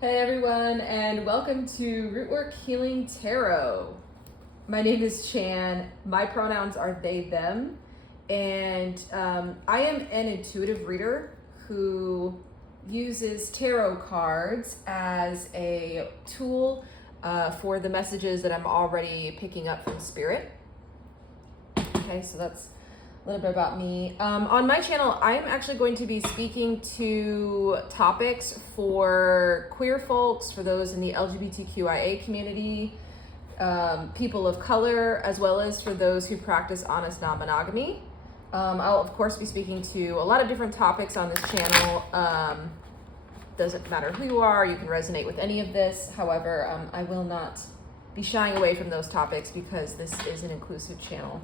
Hey everyone, and welcome to Rootwork Healing Tarot. My name is Chan. My pronouns are they, them, and I am an intuitive reader who uses tarot cards as a tool for the messages that I'm already picking up from Spirit. Okay, so that's a little bit about me. On my channel, I'm actually going to be speaking to topics for queer folks, for those in the LGBTQIA community, people of color, as well as for those who practice honest non-monogamy. I'll of course be speaking to a lot of different topics on this channel. Doesn't matter who you are, you can resonate with any of this. However, I will not be shying away from those topics because this is an inclusive channel.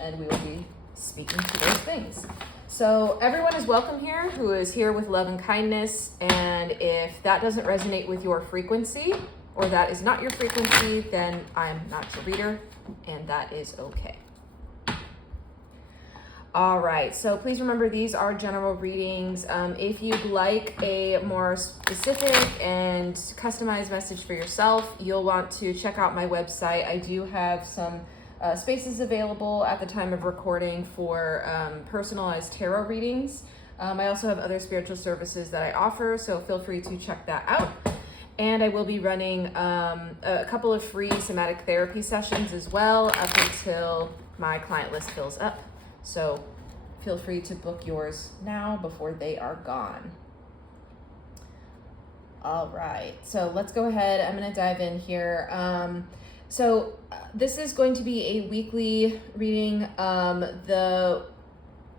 And we will be speaking to those things. So everyone is welcome here who is here with love and kindness. And if that doesn't resonate with your frequency, or that is not your frequency, then I'm not your reader, and that is okay. All right, so please remember these are general readings. If you'd like a more specific and customized message for yourself, you'll want to check out my website. I do have some spaces available at the time of recording for personalized tarot readings. I also have other spiritual services that I offer, so feel free to check that out. And I will be running a couple of free somatic therapy sessions as well up until my client list fills up. So feel free to book yours now before they are gone. All right, so let's go ahead. I'm gonna dive in here. This is going to be a weekly reading. I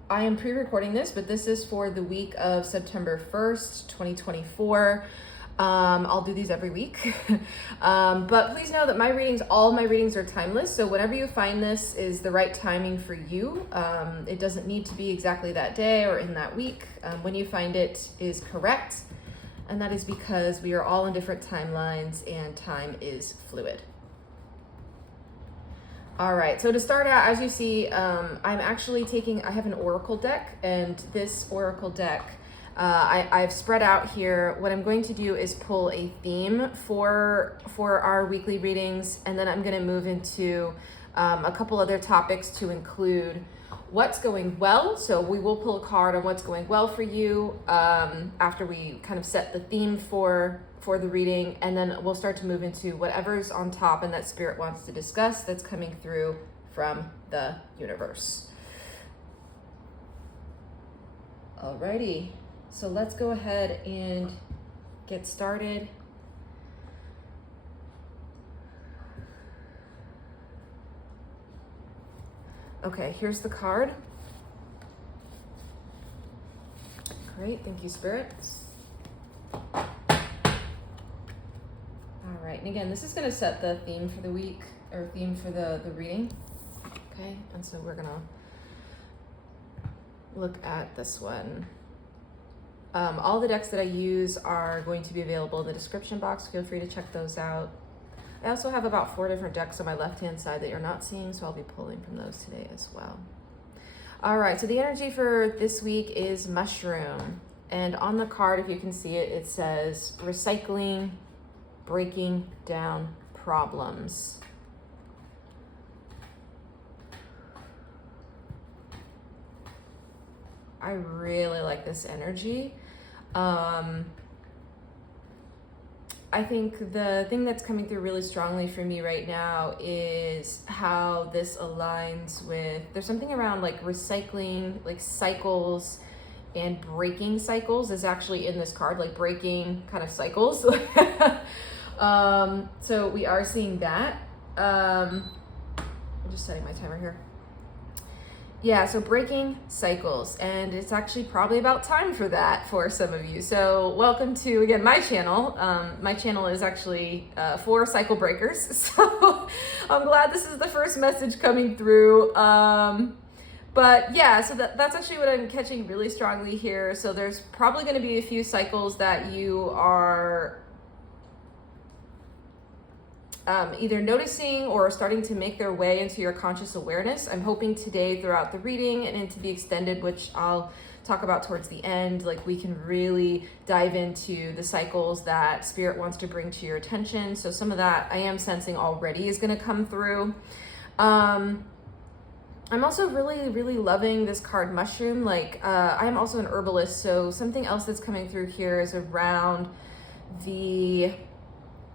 am pre-recording this, but this is for the week of September 1st, 2024. I'll do these every week. But please know that all my readings are timeless. So whenever you find this is the right timing for you, it doesn't need to be exactly that day or in that week. When you find it is correct. And that is because we are all in different timelines and time is fluid. All right, so to start out, as you see, I have an oracle deck, and this oracle deck, I've spread out here. What I'm going to do is pull a theme for our weekly readings, and then I'm gonna move into a couple other topics to include what's going well. So we will pull a card on what's going well for you after we kind of set the theme for the reading, and then we'll start to move into whatever's on top and that Spirit wants to discuss that's coming through from the universe. Alrighty, so let's go ahead and get started. Okay, here's the card. Great, thank you, Spirit. All right, and again, this is gonna set the theme for the week, or theme for the reading. Okay, and so we're gonna look at this one. All the decks that I use are going to be available in the description box. Feel free to check those out. I also have about 4 different decks on my left-hand side that you're not seeing, so I'll be pulling from those today as well. All right, so the energy for this week is mushroom. And on the card, if you can see it, it says recycling, breaking down problems. I really like this energy. I think the thing that's coming through really strongly for me right now is how this aligns with, there's something around like recycling, like cycles, and breaking cycles is actually in this card, like breaking kind of cycles. So we are seeing that. I'm just setting my timer here. Yeah, so breaking cycles, and it's actually probably about time for that for some of you. So welcome to, again, my channel. My channel is actually for cycle breakers. So I'm glad this is the first message coming through. But yeah, so that's actually what I'm catching really strongly here. So there's probably going to be a few cycles that you are either noticing or starting to make their way into your conscious awareness. I'm hoping today throughout the reading and into the extended, which I'll talk about towards the end. Like we can really dive into the cycles that spirit wants to bring to your attention. So some of that I am sensing already is going to come through. I'm also really, really loving this card mushroom. Like I'm also an herbalist, so something else that's coming through here is around the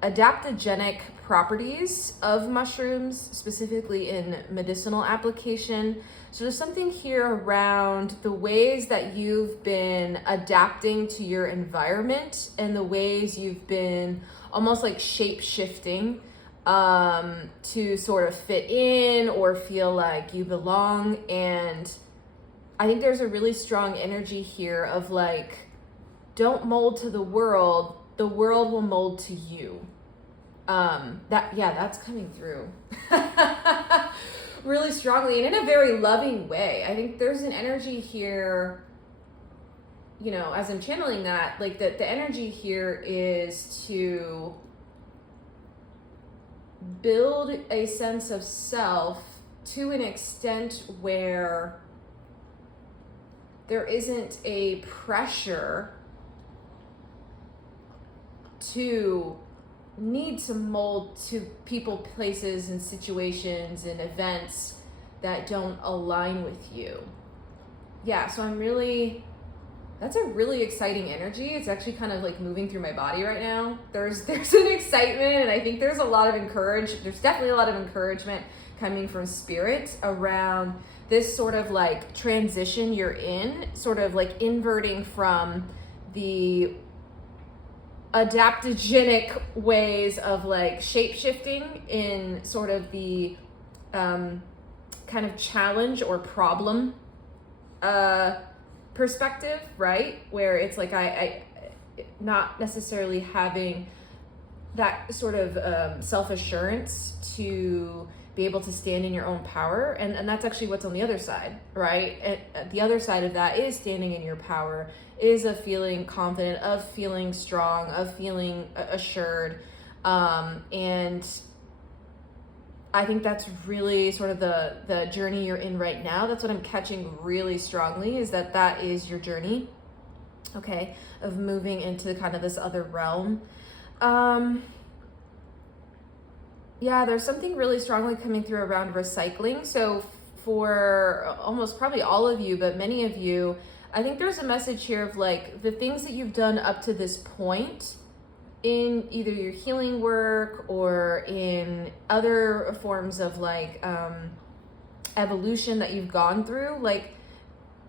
adaptogenic properties of mushrooms, specifically in medicinal application. So there's something here around the ways that you've been adapting to your environment and the ways you've been almost like shape-shifting to sort of fit in or feel like you belong. And I think there's a really strong energy here of like, don't mold to the world will mold to you. That's coming through really strongly and in a very loving way. I think there's an energy here, you know, as I'm channeling that, like the energy here is to build a sense of self to an extent where there isn't a pressure to need to mold to people, places, and situations and events that don't align with you. Yeah, so that's a really exciting energy. It's actually kind of like moving through my body right now. There's an excitement, and I think there's definitely a lot of encouragement coming from spirit around this sort of like transition you're in, sort of like inverting from the adaptogenic ways of like shape-shifting in sort of the kind of challenge or problem perspective, right? Where it's like I not necessarily having that sort of self-assurance to be able to stand in your own power. And that's actually what's on the other side, right? And the other side of that is standing in your power, is of feeling confident, of feeling strong, of feeling assured. And I think that's really sort of the journey you're in right now. That's what I'm catching really strongly, is that is your journey, okay, of moving into kind of this other realm. Yeah, there's something really strongly coming through around recycling. So for almost probably all of you, but many of you, I think there's a message here of like the things that you've done up to this point in either your healing work or in other forms of like evolution that you've gone through. Like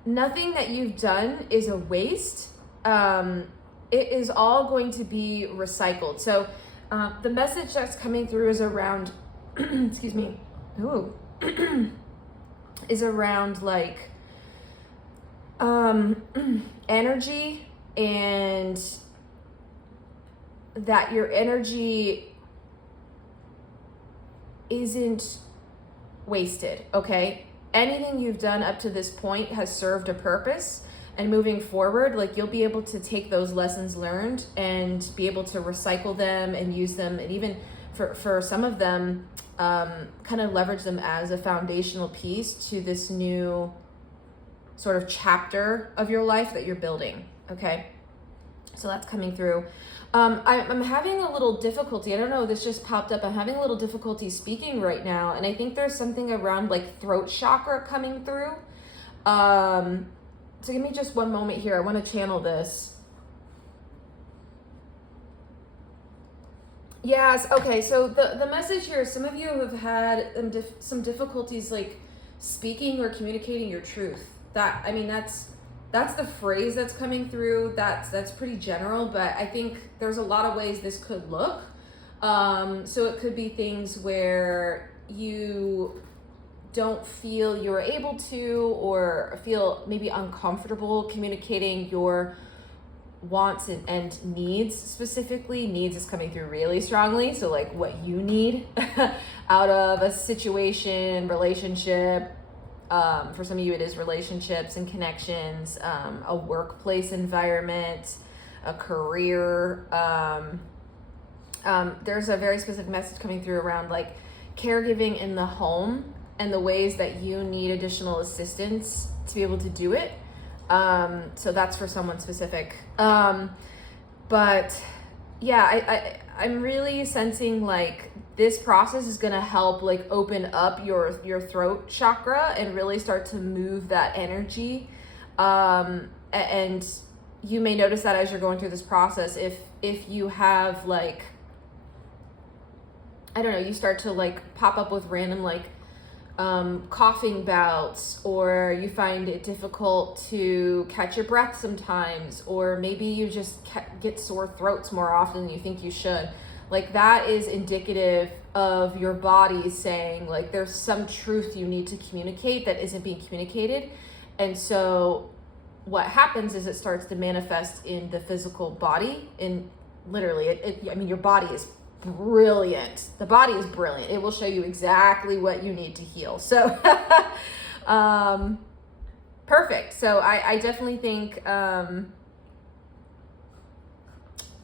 nothing that you've done is a waste. It is all going to be recycled. So the message that's coming through is around, excuse me, is around like energy, and that your energy isn't wasted, okay? Anything you've done up to this point has served a purpose. And moving forward, like you'll be able to take those lessons learned and be able to recycle them and use them, and even for some of them, kind of leverage them as a foundational piece to this new sort of chapter of your life that you're building, okay? So that's coming through. I'm having a little difficulty. I don't know, this just popped up. I'm having a little difficulty speaking right now, and I think there's something around like throat chakra coming through. So give me just one moment here. I want to channel this. Yes, okay, so the message here, some of you have had some difficulties like speaking or communicating your truth. That's the phrase that's coming through. That's pretty general, but I think there's a lot of ways this could look. So it could be things where you don't feel you're able to, or feel maybe uncomfortable communicating your wants and needs. Specifically, needs is coming through really strongly. So like what you need out of a situation, relationship. For some of you, it is relationships and connections, a workplace environment, a career. There's a very specific message coming through around like caregiving in the home and the ways that you need additional assistance to be able to do it. So that's for someone specific. But yeah, I'm really sensing like this process is going to help like open up your throat chakra and really start to move that energy. And you may notice that as you're going through this process, if you have like, I don't know, you start to like pop up with random like coughing bouts, or you find it difficult to catch your breath sometimes, or maybe you just get sore throats more often than you think you should. Like that is indicative of your body saying like there's some truth you need to communicate that isn't being communicated. And so what happens is it starts to manifest in the physical body. In literally, I mean, your body is brilliant. The body is brilliant. It will show you exactly what you need to heal. So perfect. So I definitely think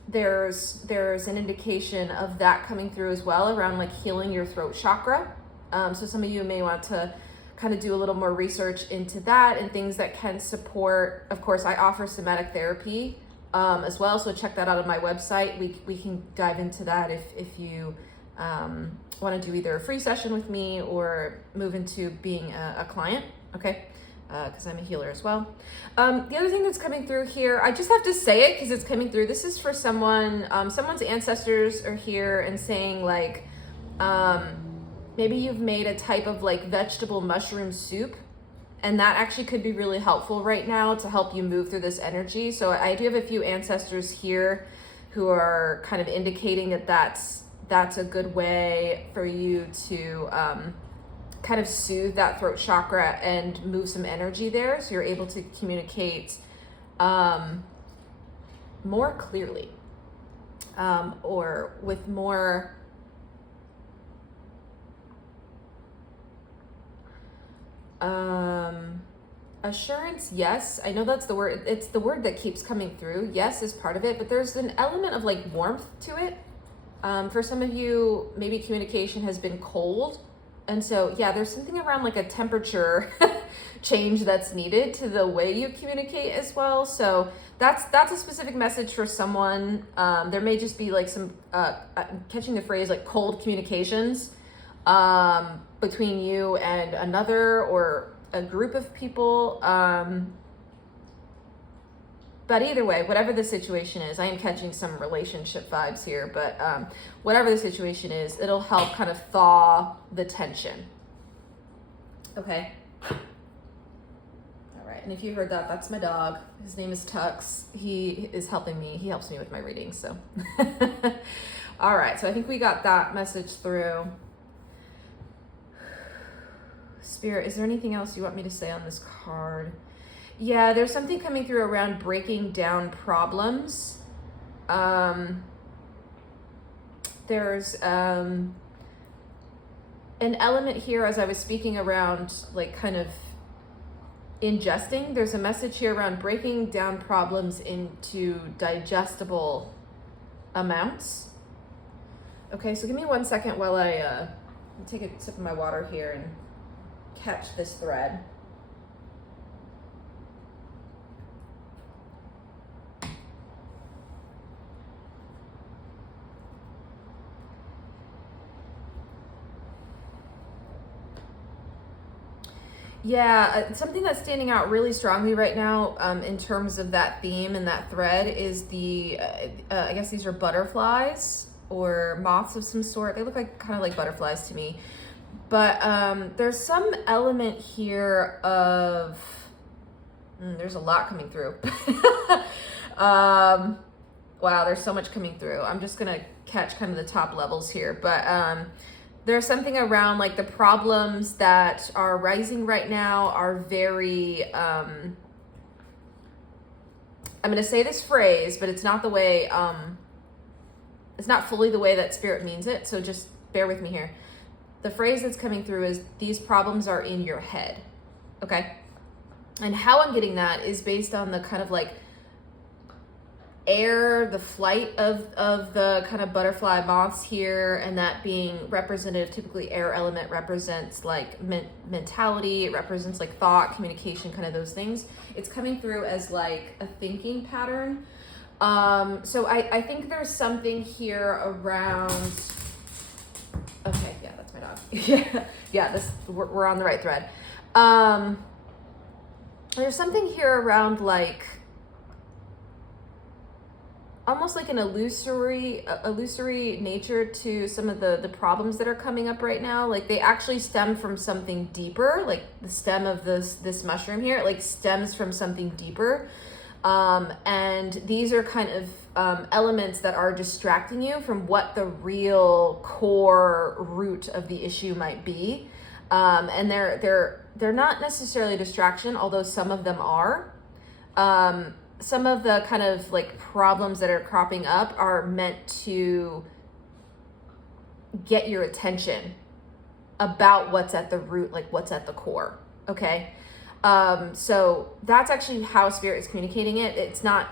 there's an indication of that coming through as well around like healing your throat chakra. So some of you may want to kind of do a little more research into that and things that can support. Of course, I offer somatic therapy as well, so check that out on my website. We can dive into that if you want to do either a free session with me or move into being a client, okay? Because I'm a healer as well. The other thing that's coming through here, I just have to say it because it's coming through. This is for someone, someone's ancestors are here and saying like, maybe you've made a type of like vegetable mushroom soup, and that actually could be really helpful right now to help you move through this energy. So I do have a few ancestors here who are kind of indicating that that's a good way for you to kind of soothe that throat chakra and move some energy there, so you're able to communicate more clearly or with more assurance. Yes, I know that's the word. It's the word that keeps coming through. Yes is part of it, but there's an element of like warmth to it. For some of you, maybe communication has been cold. And so, yeah, there's something around like a temperature change that's needed to the way you communicate as well. So that's a specific message for someone. There may just be like some, catching the phrase like cold communications between you and another or a group of people. But either way, whatever the situation is, I am catching some relationship vibes here, but whatever the situation is, it'll help kind of thaw the tension. Okay. All right. And if you heard that, that's my dog. His name is Tux. He is helping me. He helps me with my readings. So, all right. So I think we got that message through. Spirit, is there anything else you want me to say on this card? Yeah, there's something coming through around breaking down problems. There's an element here as I was speaking around like kind of ingesting. There's a message here around breaking down problems into digestible amounts. Okay, so give me 1 second while I take a sip of my water here and catch this thread. Yeah, something that's standing out really strongly right now in terms of that theme and that thread is the, I guess these are butterflies or moths of some sort. They look like kind of like butterflies to me. But there's some element here of, there's a lot coming through. Wow, there's so much coming through. I'm just going to catch kind of the top levels here. But there's something around like the problems that are rising right now are very, I'm going to say this phrase, but it's not the way, it's not fully the way that Spirit means it. So just bear with me here. The phrase that's coming through is these problems are in your head. Okay. And how I'm getting that is based on the kind of like air, the flight of the kind of butterfly moths here, and that being representative, typically air element represents like mentality, it represents like thought, communication, kind of those things. It's coming through as like a thinking pattern. So I think there's something here around, okay, yeah, that's my dog. yeah, we're on the right thread. There's something here around like, almost like an illusory nature to some of the problems that are coming up right now. Like they actually stem from something deeper, like the stem of this mushroom here, it like stems from something deeper. And these are kind of elements that are distracting you from what the real core root of the issue might be. And they're not necessarily a distraction, although some of them are. Some of the kind of like problems that are cropping up are meant to get your attention about what's at the root, like what's at the core. Okay. So that's actually how Spirit is communicating it. It's not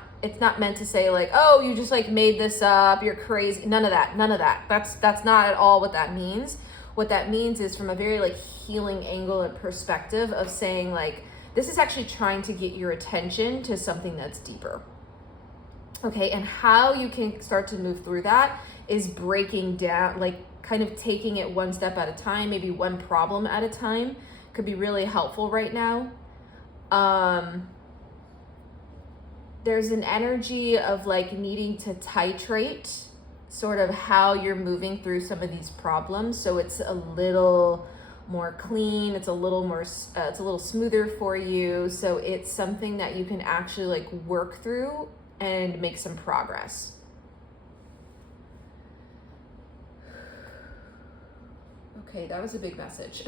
meant to say like, oh, you just like made this up, you're crazy. None of that. That's not at all what that means. What that means is from a very like healing angle and perspective of saying like, this is actually trying to get your attention to something that's deeper. Okay, and how you can start to move through that is breaking down, like kind of taking it one step at a time, maybe one problem at a time, could be really helpful right now. There's an energy of like needing to titrate sort of how you're moving through some of these problems. So it's a little more clean, it's a little more, it's a little smoother for you. So it's something that you can actually like work through and make some progress. Okay, that was a big message.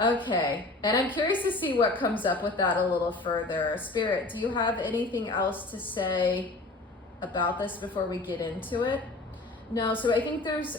Okay, and I'm curious to see what comes up with that a little further. Spirit, do you have anything else to say about this before we get into it? No, so I think there's,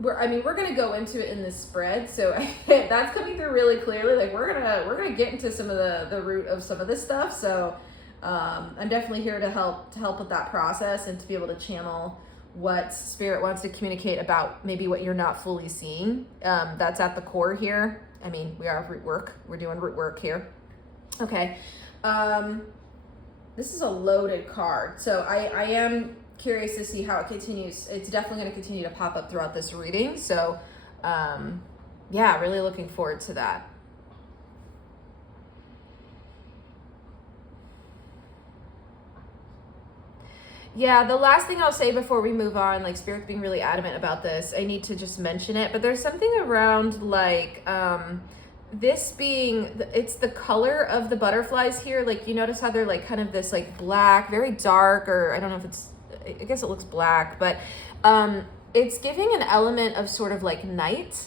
we're gonna go into it in this spread, so that's coming through really clearly. Like we're gonna get into some of the root of some of this stuff. So I'm definitely here to help with that process and to be able to channel what Spirit wants to communicate about maybe what you're not fully seeing. That's at the core here. I mean, we are root work. We're doing root work here. Okay. This is a loaded card, so I am curious to see how it continues. It's definitely going to continue to pop up throughout this reading. So yeah, really looking forward to that. Yeah, the last thing I'll say before we move on, like Spirit's being really adamant about this, I need to just mention it, but there's something around like this being, it's the color of the butterflies here. Like you notice how they're like kind of this like black, very dark, or I don't know if it's, I guess it looks black, but it's giving an element of sort of like night.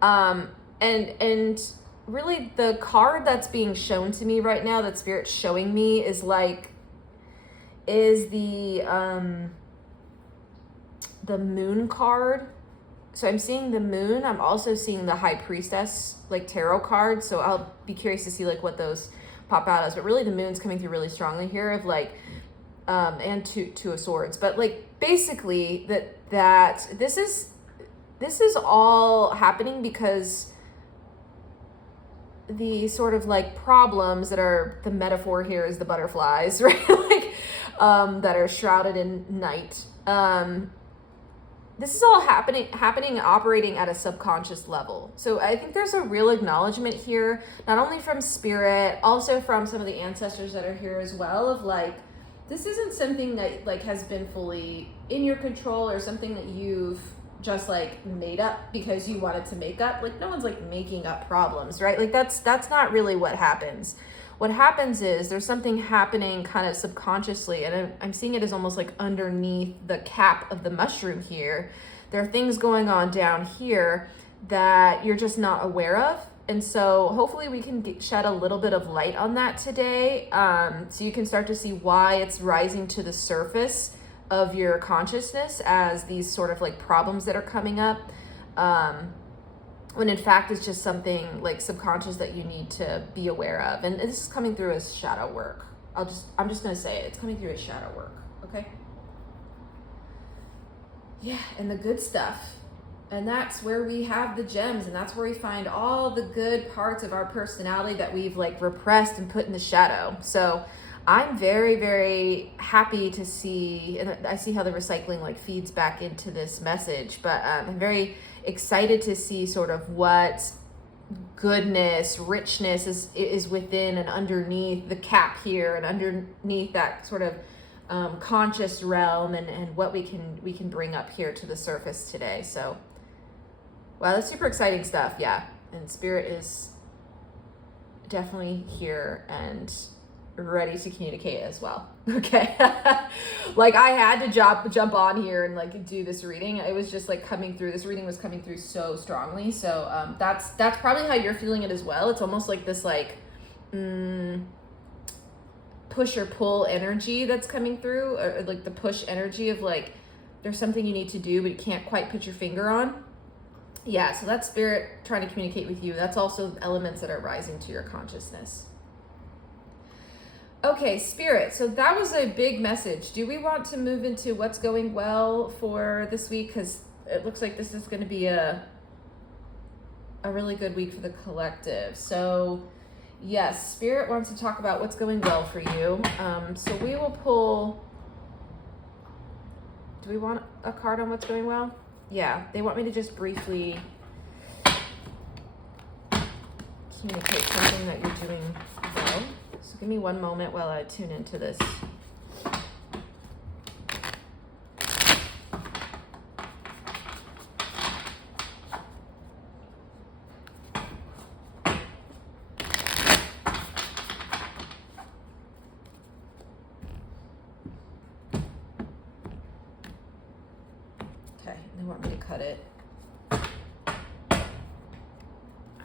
And really the card that's being shown to me right now, that Spirit's showing me, is the moon card. So I'm seeing the moon. I'm also seeing the High Priestess like tarot card. So I'll be curious to see like what those pop out as, but really the moon's coming through really strongly here of like, and two of swords, but like basically that this is all happening because the sort of like problems that are, the metaphor here is the butterflies, right? Like, that are shrouded in night. This is all happening, operating at a subconscious level. So I think there's a real acknowledgement here, not only from Spirit, also from some of the ancestors that are here as well, of like, this isn't something that like has been fully in your control or something that you've just like made up because you wanted to make up. Like no one's like making up problems, right? Like that's not really what happens. What happens is there's something happening kind of subconsciously, and I'm seeing it as almost like underneath the cap of the mushroom here. There are things going on down here that you're just not aware of. And so hopefully we can shed a little bit of light on that today, so you can start to see why it's rising to the surface of your consciousness as these sort of like problems that are coming up, when in fact it's just something like subconscious that you need to be aware of. And this is coming through as shadow work. I'm just gonna say it. It's coming through as shadow work, okay? Yeah, and the good stuff. And that's where we have the gems, and that's where we find all the good parts of our personality that we've like repressed and put in the shadow. So I'm very, very happy to see, and I see how the recycling like feeds back into this message, but I'm very excited to see sort of what goodness, richness is within and underneath the cap here, and underneath that sort of conscious realm, and what we can bring up here to the surface today. So wow, that's super exciting stuff. Yeah, and spirit is definitely here and ready to communicate as well. Okay. Like I had to jump on here and like do this reading. It was just like coming through, this reading was coming through so strongly. So that's probably how you're feeling it as well. It's almost like this like push or pull energy that's coming through, or like the push energy of like there's something you need to do but you can't quite put your finger on. Yeah, so that's spirit trying to communicate with you. That's also elements that are rising to your consciousness. Okay, spirit, so that was a big message. Do we want to move into what's going well for this week? Because it looks like this is going to be a really good week for the collective. So yes, spirit wants to talk about what's going well for you. So we will pull, do we want a card on what's going well? Yeah, they want me to just briefly communicate something that you're doing well. So give me one moment while I tune into this. Okay, they want me to cut it. All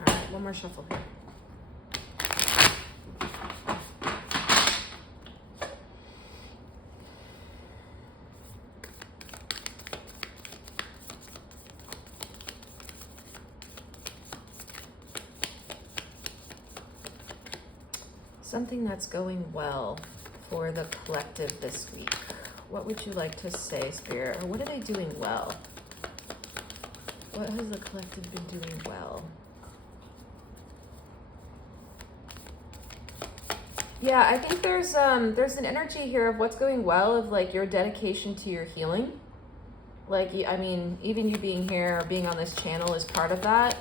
right, one more shuffle here. Something that's going well for the collective this week. What would you like to say, Spirit? Or what are they doing well? What has the collective been doing well? Yeah, I think there's an energy here of what's going well, of like your dedication to your healing. Like, I mean, even you being here or being on this channel is part of that.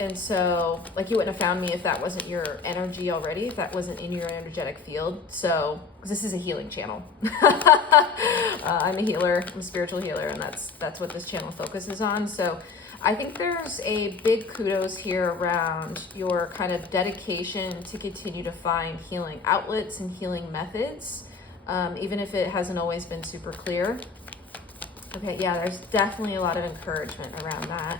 And so, like, you wouldn't have found me if that wasn't your energy already, if that wasn't in your energetic field. So, because this is a healing channel. I'm a healer, I'm a spiritual healer, and that's what this channel focuses on. So, I think there's a big kudos here around your kind of dedication to continue to find healing outlets and healing methods, even if it hasn't always been super clear. Okay, yeah, there's definitely a lot of encouragement around that.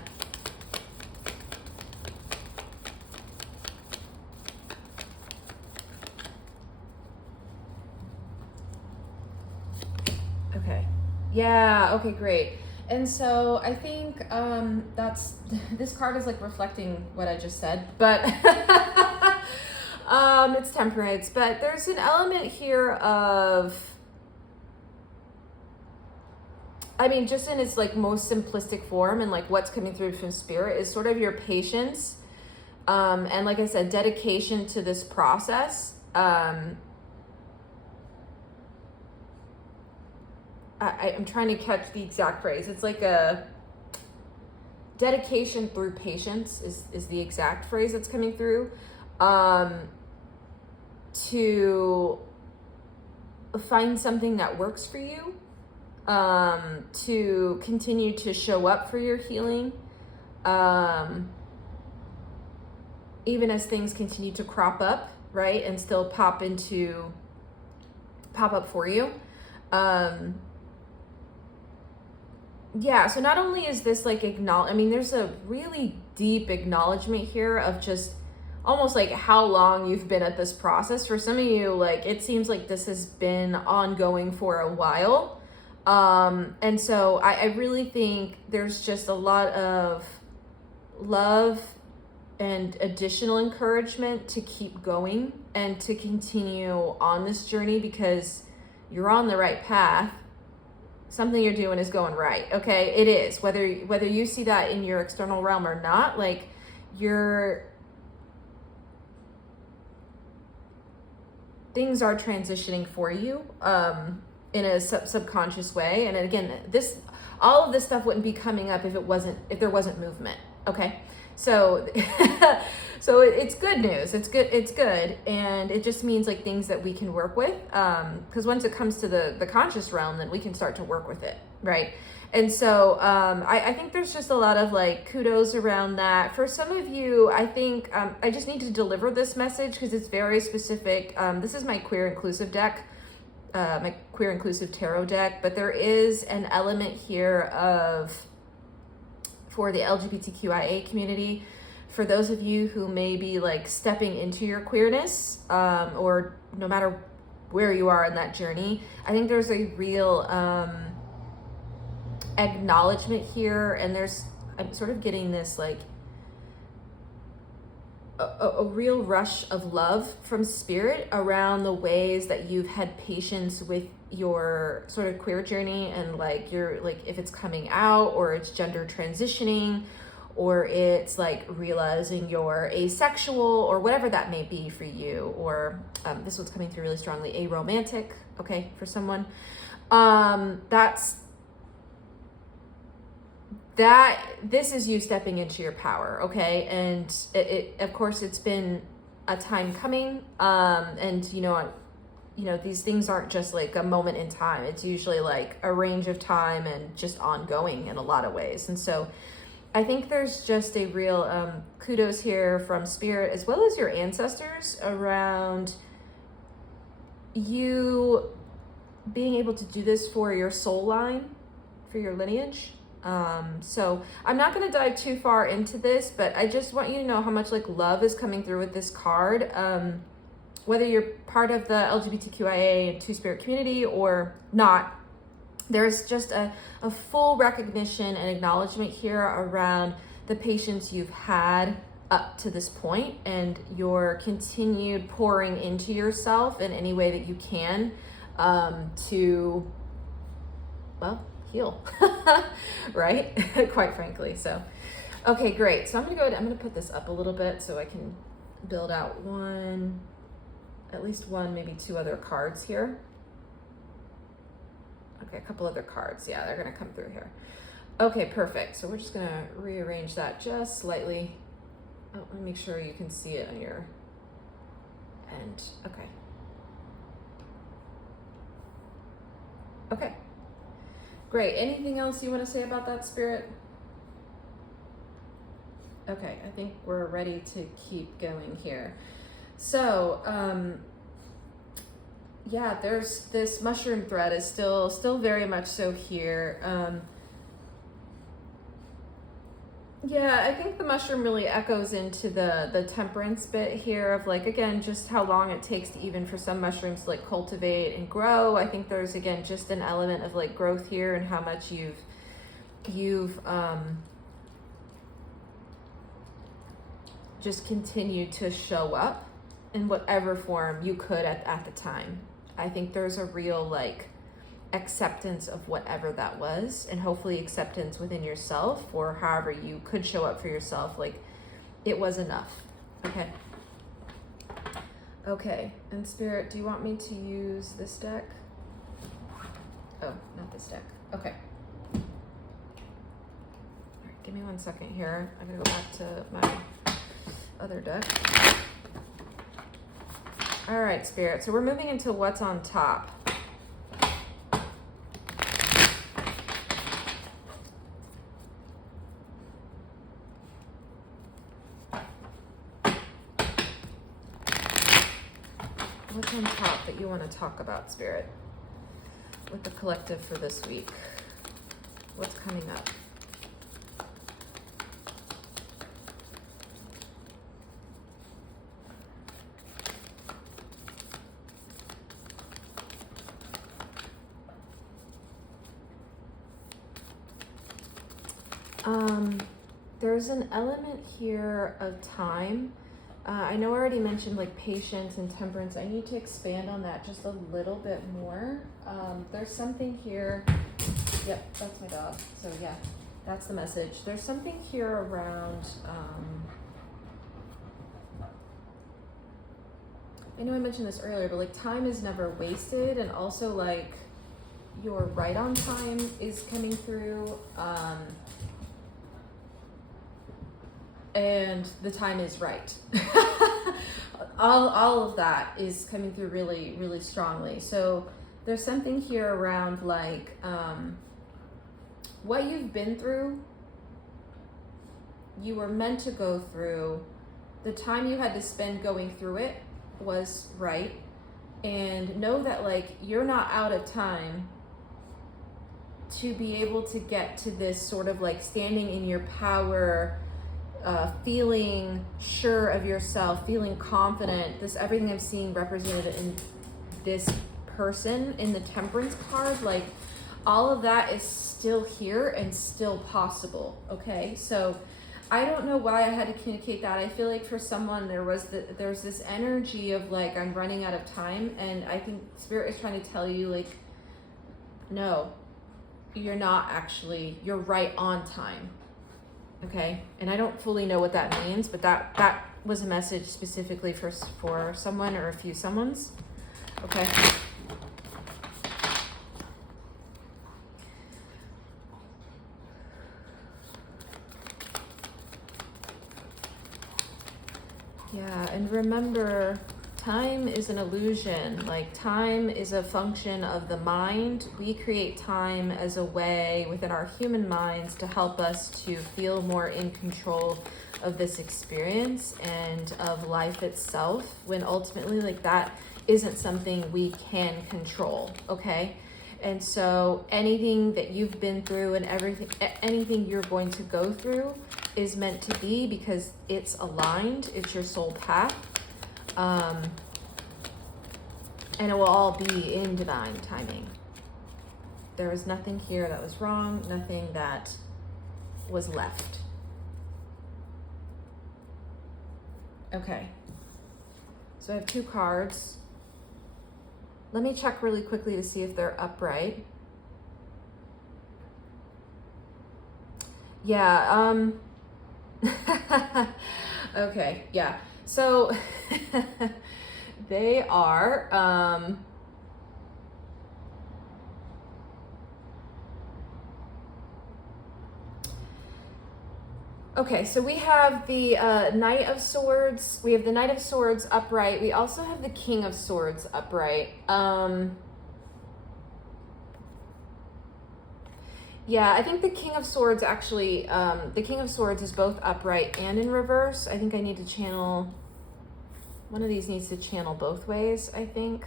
Okay. Yeah, okay, great. And so I think this card is like reflecting what I just said, but it's temperance, but there's an element here of, I mean, just in its like most simplistic form, and like what's coming through from spirit is sort of your patience, and like I said, dedication to this process. I'm trying to catch the exact phrase. It's like a dedication through patience is the exact phrase that's coming through, to find something that works for you, to continue to show up for your healing, even as things continue to crop up, right, and still pop up for you. Yeah, so not only is this like I mean, there's a really deep acknowledgement here of just almost like how long you've been at this process. For some of you, like it seems like this has been ongoing for a while. And so I really think there's just a lot of love and additional encouragement to keep going and to continue on this journey, because you're on the right path. Something you're doing is going right. Okay, it is, whether you see that in your external realm or not. Like, things are transitioning for you in a subconscious way. And again, all of this stuff wouldn't be coming up if there wasn't movement. Okay, so so it's good news. It's good, and it just means like things that we can work with. Because once it comes to the conscious realm, then we can start to work with it, right? And so I think there's just a lot of like kudos around that. For some of you, I think I just need to deliver this message because it's very specific. This is my queer inclusive deck, my queer inclusive tarot deck, but there is an element here for the LGBTQIA community. For those of you who may be like stepping into your queerness, or no matter where you are in that journey, I think there's a real acknowledgement here, and I'm sort of getting this like a real rush of love from spirit around the ways that you've had patience with your sort of queer journey, and like you're like, if it's coming out, or it's gender transitioning, or it's like realizing you're asexual, or whatever that may be for you, or this one's coming through really strongly, aromantic, okay, for someone. This is you stepping into your power, okay? And it of course, it's been a time coming, and you know, these things aren't just like a moment in time. It's usually like a range of time and just ongoing in a lot of ways. And so I think there's just a real kudos here from spirit, as well as your ancestors, around you being able to do this for your soul line, for your lineage. So I'm not going to dive too far into this, but I just want you to know how much like love is coming through with this card. Whether you're part of the LGBTQIA and Two-Spirit community or not, there's just a full recognition and acknowledgement here around the patience you've had up to this point, and your continued pouring into yourself in any way that you can, to, well, heal, right? Quite frankly. So, okay, great. So I'm going to put this up a little bit so I can build out at least one, maybe two other cards here. Okay, a couple other cards. Yeah, they're going to come through here. Okay, perfect. So we're just going to rearrange that just slightly. Oh, let me make sure you can see it on your end. Okay. Okay. Great. Anything else you want to say about that, Spirit? Okay, I think we're ready to keep going here. So, yeah, there's this mushroom thread is still very much so here. Yeah, I think the mushroom really echoes into the temperance bit here of like, again, just how long it takes to even for some mushrooms to like cultivate and grow. I think there's, again, just an element of like growth here, and how much you've just continued to show up in whatever form you could at the time. I think there's a real like acceptance of whatever that was, and hopefully acceptance within yourself, or however you could show up for yourself, like it was enough. Okay, and Spirit, do you want me to use this deck? Oh, not this deck. Okay. All right, give me 1 second here. I'm gonna go back to my other deck. All right, Spirit, so we're moving into what's on top. What's on top that you want to talk about, Spirit, with the collective for this week? What's coming up? there's an element here of time. I know I already mentioned like patience and temperance. I need to expand on that just a little bit more. There's something here. Yep, that's my dog. So yeah, that's the message. There's something here around, I know I mentioned this earlier, but like time is never wasted, and also like your right on time is coming through. And the time is right. all of that is coming through really, really strongly. So there's something here around like what you've been through, you were meant to go through. The time you had to spend going through it was right. And know that like you're not out of time to be able to get to this sort of like standing in your power, feeling sure of yourself, feeling confident. This everything I'm seeing represented in this person in the Temperance card, like all of that is still here and still possible. Okay, so I don't know why I had to communicate that. I feel like for someone there's this energy of like I'm running out of time, and I think Spirit is trying to tell you like, no, you're not actually. You're right on time. Okay, and I don't fully know what that means, but that was a message specifically for someone or a few someones. Okay. Yeah, and remember, time is an illusion. Like time is a function of the mind. We create time as a way within our human minds to help us to feel more in control of this experience and of life itself, when ultimately like that isn't something we can control. Okay, and so anything that you've been through and anything you're going to go through is meant to be, because it's aligned. It's your soul path. And it will all be in divine timing. There was nothing here that was wrong, nothing that was left. Okay. So I have 2 cards. Let me check really quickly to see if they're upright. Yeah, okay, yeah. So they are okay, so we have the Knight of Swords. We have the Knight of Swords upright. We also have the King of Swords upright. Yeah, I think the King of Swords actually, the King of Swords is both upright and in reverse. I think I need to channel, one of these needs to channel both ways, I think.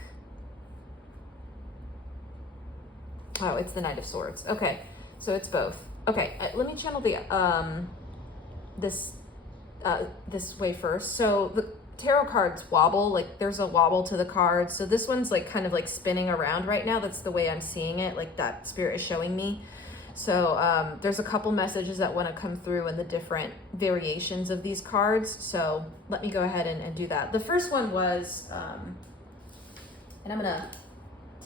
Oh, it's the Knight of Swords. Okay, so it's both. Okay, let me channel the, this way first. So the tarot cards wobble, like there's a wobble to the cards. So this one's like kind of like spinning around right now. That's the way I'm seeing it, like that Spirit is showing me. So there's a couple messages that want to come through in the different variations of these cards. So let me go ahead and do that. The first one was, and I'm gonna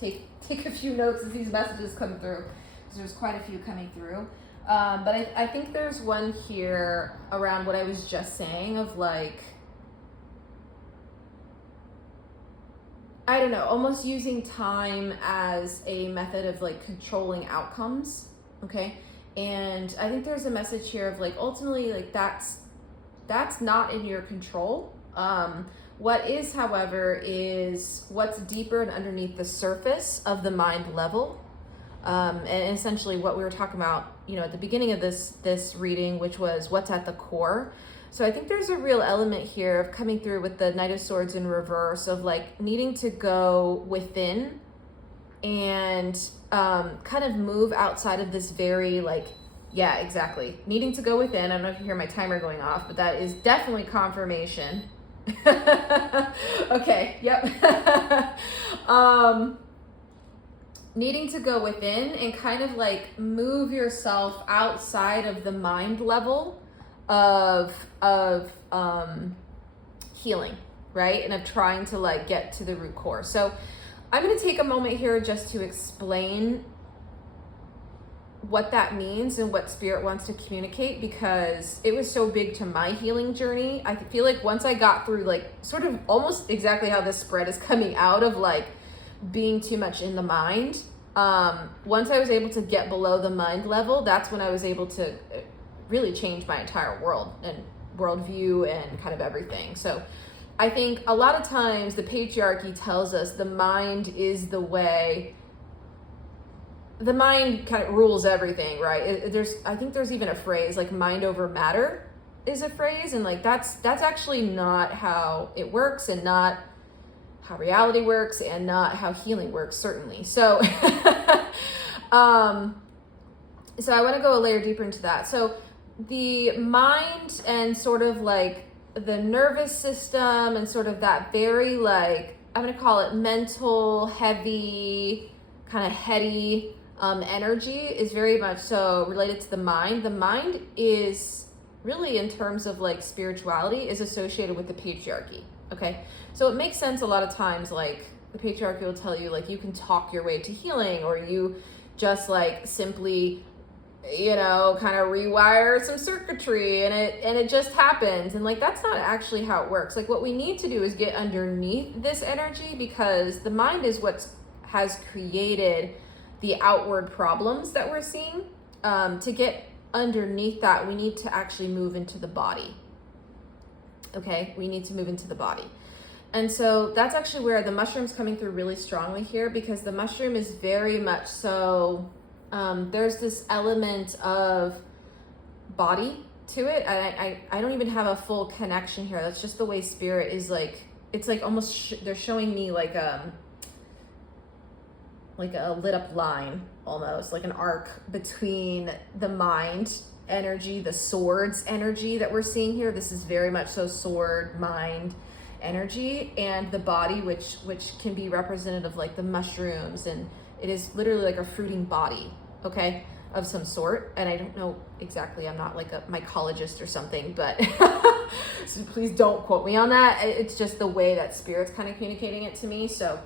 take a few notes as these messages come through, because there's quite a few coming through. But I think there's one here around what I was just saying of like, I don't know, almost using time as a method of like controlling outcomes. Okay. And I think there's a message here of like, ultimately, like that's not in your control. What is, however, is what's deeper and underneath the surface of the mind level. And essentially what we were talking about, you know, at the beginning of this reading, which was what's at the core. So I think there's a real element here of coming through with the Knight of Swords in reverse, of like needing to go within and kind of move outside of this very like, yeah, exactly. Needing to go within. I don't know if you hear my timer going off, but that is definitely confirmation. Okay, yep. Needing to go within and kind of like move yourself outside of the mind level, of healing, right? And of trying to like get to the root core. So I'm going to take a moment here just to explain what that means and what spirit wants to communicate, because it was so big to my healing journey. I feel like once I got through like sort of almost exactly how this spread is coming out of like being too much in the mind. Once I was able to get below the mind level, that's when I was able to really change my entire world and worldview and kind of everything. So I think a lot of times the patriarchy tells us the mind is the way, the mind kind of rules everything, right? I think there's even a phrase like mind over matter is a phrase. And like, that's actually not how it works, and not how reality works, and not how healing works, certainly. So, so I want to go a layer deeper into that. So the mind and sort of like the nervous system and sort of that very like, I'm going to call it mental, heavy, kind of heady energy is very much so related to the mind. The mind is really, in terms of like spirituality, is associated with the patriarchy. Okay. So it makes sense a lot of times, like the patriarchy will tell you like you can talk your way to healing, or you just like simply, you know, kind of rewire some circuitry and it just happens. And like, that's not actually how it works. Like what we need to do is get underneath this energy, because the mind is what has created the outward problems that we're seeing. To get underneath that, we need to actually move into the body. Okay, we need to move into the body. And so that's actually where the mushroom's coming through really strongly here, because the mushroom is very much so, there's this element of body to it. I don't even have a full connection here. That's just the way spirit is like, it's like almost, they're showing me like a lit up line, almost like an arc between the mind energy, the swords energy that we're seeing here. This is very much so sword mind energy, and the body, which can be representative of like the mushrooms, and it is literally like a fruiting body, okay, of some sort. And I don't know exactly, I'm not like a mycologist or something, but so please don't quote me on that. It's just the way that spirit's kind of communicating it to me. So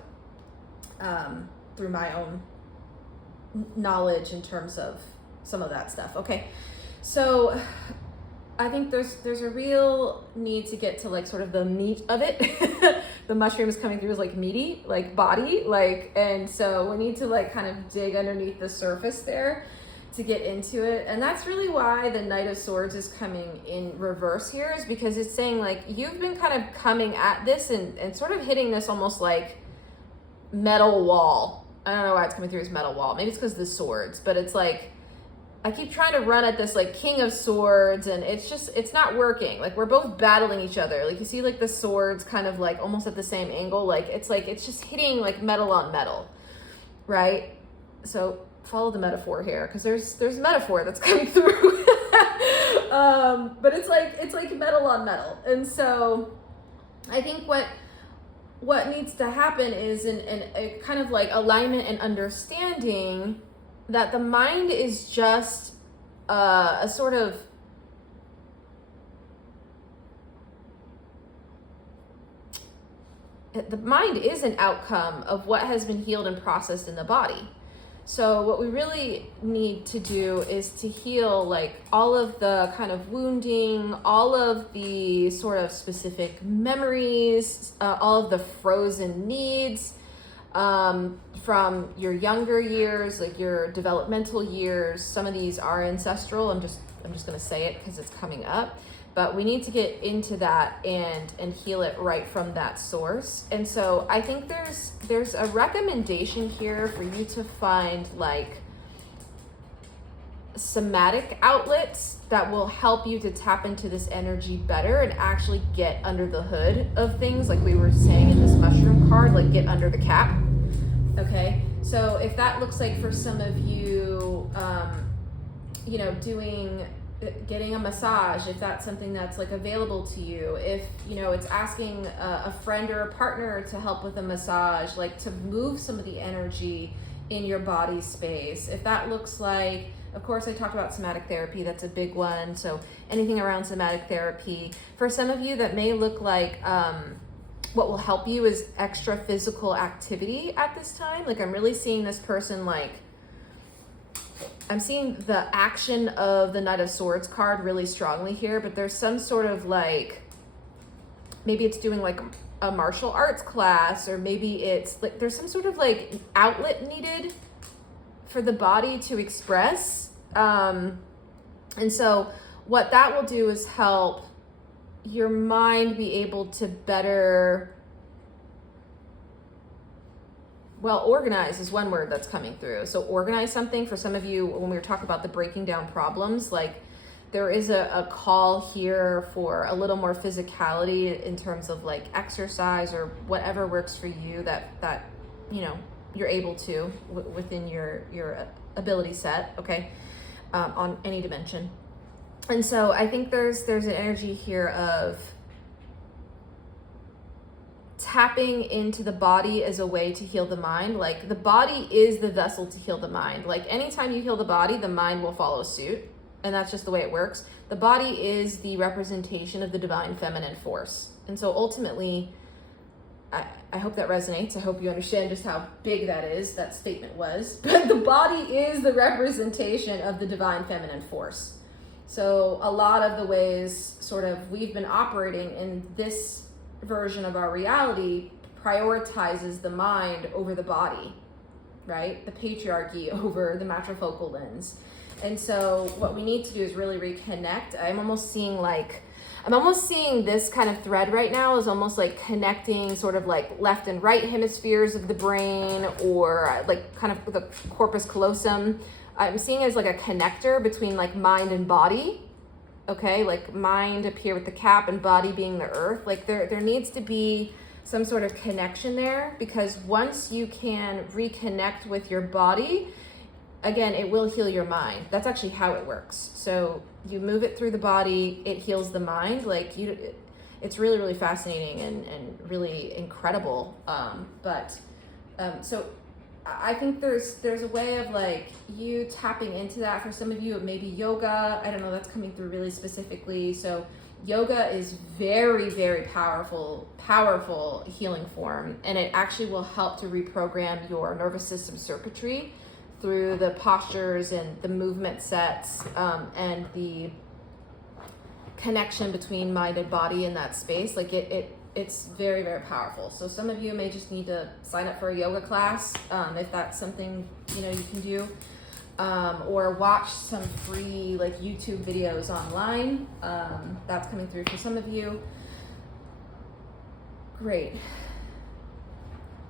through my own knowledge in terms of some of that stuff. Okay. So I think there's a real need to get to like sort of the meat of it. The mushroom is coming through as like meaty, like body, like, and so we need to like kind of dig underneath the surface there to get into it. And that's really why the Knight of Swords is coming in reverse here, is because it's saying like, you've been kind of coming at this and sort of hitting this almost like metal wall. I don't know why it's coming through as metal wall. Maybe it's because of the swords, but it's like, I keep trying to run at this like King of Swords, and it's not working. Like we're both battling each other. Like you see like the swords kind of like almost at the same angle. Like it's just hitting like metal on metal, right? So follow the metaphor here, because there's metaphor that's coming through. But it's like metal on metal. And so I think what needs to happen is a kind of like alignment and understanding that the mind is just a sort of the mind is an outcome of what has been healed and processed in the body. So what we really need to do is to heal like all of the kind of wounding, all of the sort of specific memories, all of the frozen needs, from your younger years, like your developmental years. Some of these are ancestral. I'm just going to say it because it's coming up, but we need to get into that and heal it right from that source. And so I think there's a recommendation here for you to find like somatic outlets that will help you to tap into this energy better and actually get under the hood of things, like we were saying in this mushroom card, like get under the cap. Okay, so if that looks like for some of you, you know, getting a massage, if that's something that's like available to you, if you know it's asking a friend or a partner to help with a massage, like to move some of the energy in your body space, if that looks like Of course, I talked about somatic therapy. That's a big one. So anything around somatic therapy. For some of you, that may look like what will help you is extra physical activity at this time. Like I'm really seeing this person like, I'm seeing the action of the Knight of Swords card really strongly here, but there's some sort of like, maybe it's doing like a martial arts class, or maybe it's like, there's some sort of like outlet needed for the body to express. And so what that will do is help your mind be able to better, well, organize is one word that's coming through. So organize something. For some of you, when we were talking about the breaking down problems, like there is a call here for a little more physicality in terms of like exercise or whatever works for you that you know, you're able to within your ability set, okay, on any dimension. And so I think there's an energy here of tapping into the body as a way to heal the mind. Like the body is the vessel to heal the mind. Like anytime you heal the body, the mind will follow suit. And that's just the way it works. The body is the representation of the divine feminine force. And so ultimately, I hope that resonates. I hope you understand just how big that statement was. But the body is the representation of the divine feminine force. So a lot of the ways sort of we've been operating in this version of our reality prioritizes the mind over the body, right? The patriarchy over the matrifocal lens. And so what we need to do is really reconnect. I'm almost seeing this kind of thread right now is almost like connecting sort of like left and right hemispheres of the brain, or like kind of the corpus callosum. I'm seeing it as like a connector between like mind and body. Okay, like mind up here with the cap and body being the earth. Like there needs to be some sort of connection there, because once you can reconnect with your body, again, it will heal your mind. That's actually how it works. So you move it through the body, it heals the mind. Like it's really, really fascinating and really incredible. So I think there's a way of like you tapping into that. For some of you, it may be yoga. I don't know, that's coming through really specifically. So yoga is very, very powerful healing form. And it actually will help to reprogram your nervous system circuitry through the postures and the movement sets, and the connection between mind and body in that space. Like it's very, very powerful. So some of you may just need to sign up for a yoga class, if that's something you can do, or watch some free like YouTube videos online. That's coming through for some of you. Great.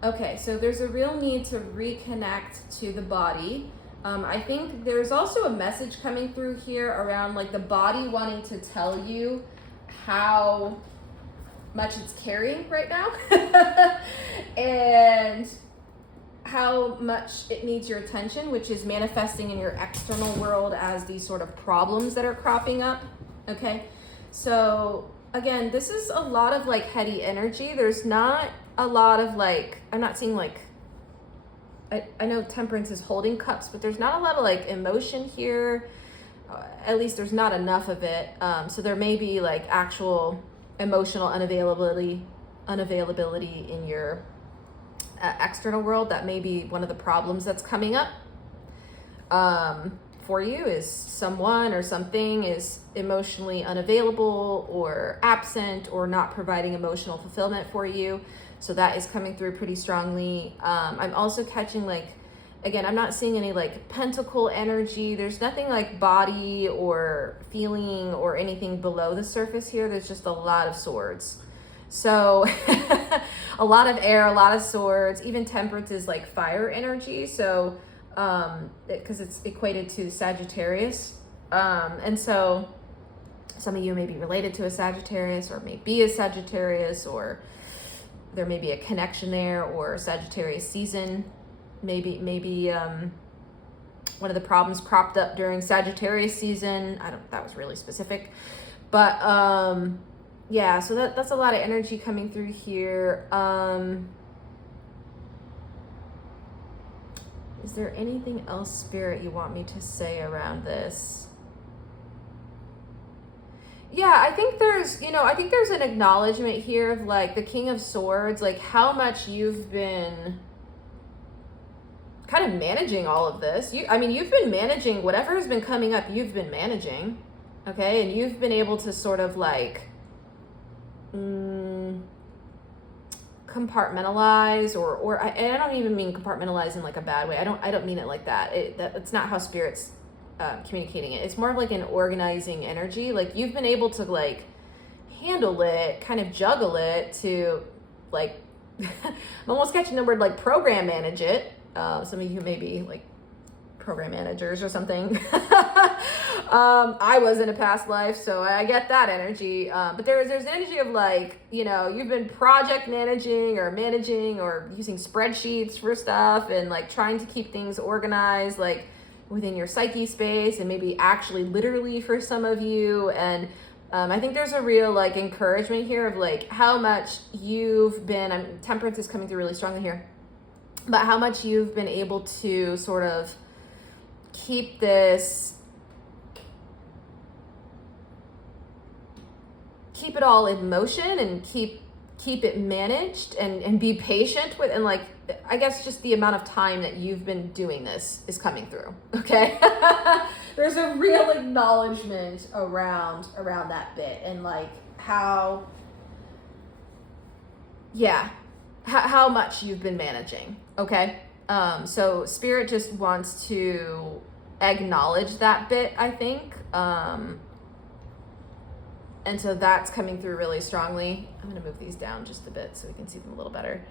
Okay, so there's a real need to reconnect to the body. I think there's also a message coming through here around like the body wanting to tell you how much it's carrying right now and how much it needs your attention, which is manifesting in your external world as these sort of problems that are cropping up. Okay, so again, this is a lot of like heady energy. There's not a lot of like, I'm not seeing like, I know Temperance is holding cups, but there's not a lot of like emotion here. At least there's not enough of it. So there may be like actual emotional unavailability in your external world. That may be one of the problems that's coming up for you, is someone or something is emotionally unavailable or absent or not providing emotional fulfillment for you. So that is coming through pretty strongly. I'm also catching like, again, I'm not seeing any like pentacle energy. There's nothing like body or feeling or anything below the surface here. There's just a lot of swords. So a lot of air, a lot of swords. Even Temperance is like fire energy. So because it's equated to Sagittarius. And so some of you may be related to a Sagittarius, or may be a Sagittarius, or there may be a connection there, or Sagittarius season. Maybe one of the problems cropped up during Sagittarius season. That was really specific. But yeah, so that's a lot of energy coming through here. Is there anything else, Spirit, you want me to say around this? Yeah, I think there's, I think there's an acknowledgement here of like the King of Swords, like how much you've been kind of managing all of this. You've been managing whatever has been coming up, you've been managing, okay? And you've been able to sort of like compartmentalize and I don't even mean compartmentalize in like a bad way. I don't mean it like that. That's not how Spirit's communicating it. It's more of like an organizing energy. Like you've been able to like handle it, kind of juggle it to like, I'm almost catching the word like program manage it. Some of you may be like program managers or something. I was in a past life, so I get that energy. But there's an energy of like, you've been project managing or using spreadsheets for stuff and like trying to keep things organized, like within your psyche space and maybe actually literally for some of you. And I think there's a real like encouragement here of like how much you've been, Temperance is coming through really strongly here, but how much you've been able to sort of keep it all in motion and keep it managed and be patient with, and like, I guess just the amount of time that you've been doing this is coming through. Okay. There's a real acknowledgement around that bit and like how much you've been managing. Okay. So Spirit just wants to acknowledge that bit, I think. And so that's coming through really strongly. I'm going to move these down just a bit so we can see them a little better.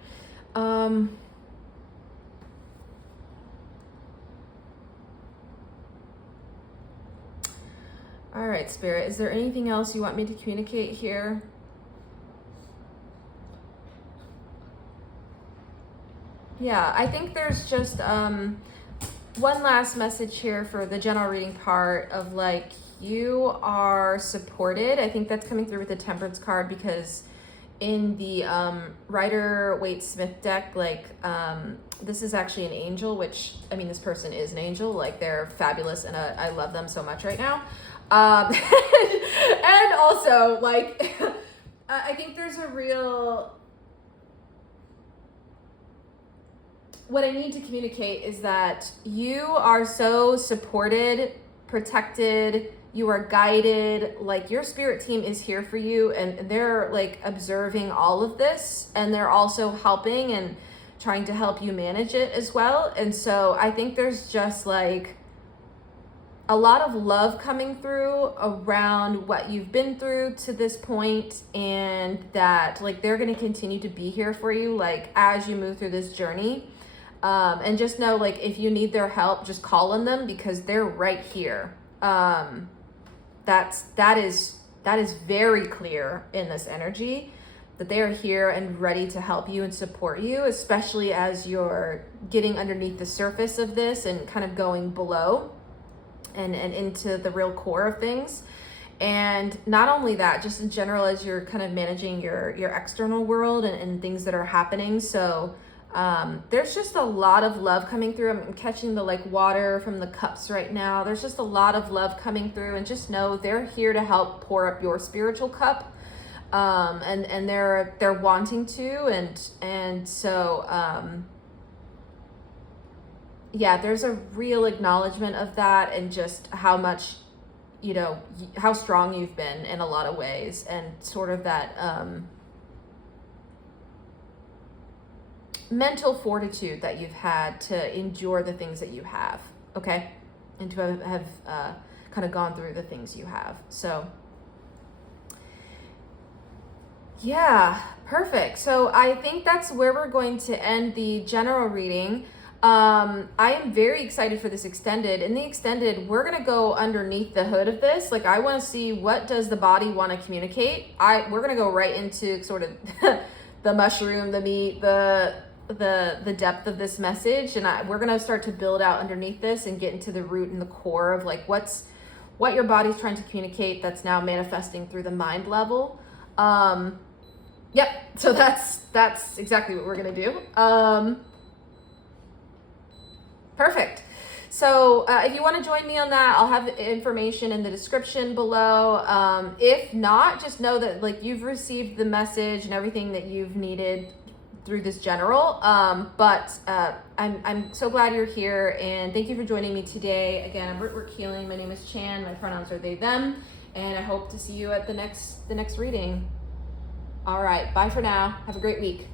All right, Spirit, is there anything else you want me to communicate here? Yeah, I think there's just one last message here for the general reading part of like, you are supported. I think that's coming through with the Temperance card, because in the Rider-Waite-Smith deck, like this is actually an angel, which, this person is an angel. Like they're fabulous and I love them so much right now. And also like, I think there's a real, what I need to communicate is that you are so supported, protected, you are guided, like your spirit team is here for you and they're like observing all of this and they're also helping and trying to help you manage it as well. And so I think there's just like a lot of love coming through around what you've been through to this point, and that like they're going to continue to be here for you like as you move through this journey. And just know, like, if you need their help, just call on them because they're right here. That is very clear in this energy, that they are here and ready to help you and support you, especially as you're getting underneath the surface of this and kind of going below and into the real core of things. And not only that, just in general, as you're kind of managing your external world and things that are happening. So there's just a lot of love coming through. I'm catching the like water from the cups right now. There's just a lot of love coming through, and just know they're here to help pour up your spiritual cup. And they're wanting to, and so, yeah, there's a real acknowledgement of that, and just how much, how strong you've been in a lot of ways, and sort of that, mental fortitude that you've had to endure the things that you have, okay? And to have kind of gone through the things you have. So, yeah, perfect. So I think that's where we're going to end the general reading. I am very excited for this extended. In the extended, we're going to go underneath the hood of this. Like, I want to see, what does the body want to communicate? We're going to go right into sort of the mushroom, the meat, the depth of this message, and we're going to start to build out underneath this and get into the root and the core of like what your body's trying to communicate that's now manifesting through the mind level. Yep, so that's exactly what we're going to do. Perfect. So if you want to join me on that, I'll have information in the description below. If not, just know that like you've received the message and everything that you've needed through this general. But I'm so glad you're here, and thank you for joining me today. Again, I'm Rootwork Healing. My name is Chan. My pronouns are they, them, and I hope to see you at the next reading. All right, bye for now. Have a great week.